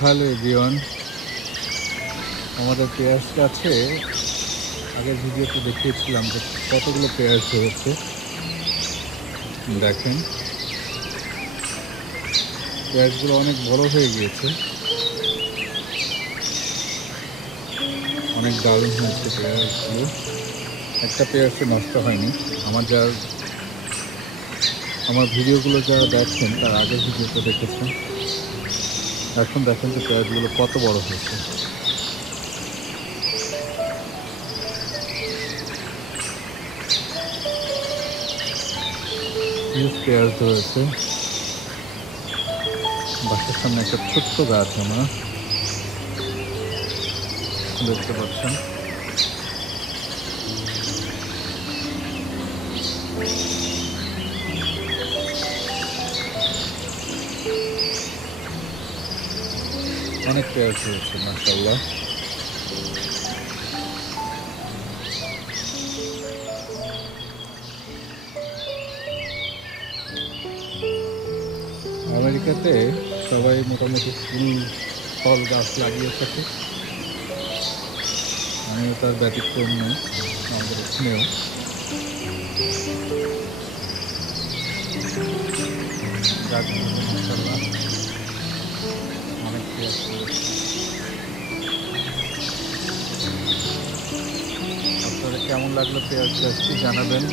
Hello everyone, আমাদের পেঁয়াজ গাছে আগের ভিডিওতে দেখিয়েছিলাম যে কতগুলো পেঁয়াজ হয়েছে। দেখেন, পেঁয়াজগুলো অনেক বড় হয়ে গিয়েছে, অনেক দারুণ হয়েছে পেঁয়াজগুলো। একটা পেঁয়াজ নষ্ট হয়নি। আমার ভিডিওগুলো যারা দেখছেন তার আগের ভিডিওতে দেখেছেন। এখন দেখেন যে পেঁয়াজগুলো কত বড় হয়েছে। হিউজ পেঁয়াজ ধরেছে। বাসার সামনে একটা ছোট্ট গাছ আমার, দেখতে পাচ্ছেন। অনেক পেঁয়াজ হয়েছে মাশাআল্লাহ। আমেরিকাতে সবাই মোটামুটি ফুল ফল গাছ লাগিয়ে থাকে, আমিও তার ব্যতিক্রম নই। আমাদের এখানেও গাছগুলো মাশাআল্লাহ অনেক পেঁয়াজ করেছে। আপনাদের কেমন লাগলো পেঁয়াজ গাছটি জানাবেন।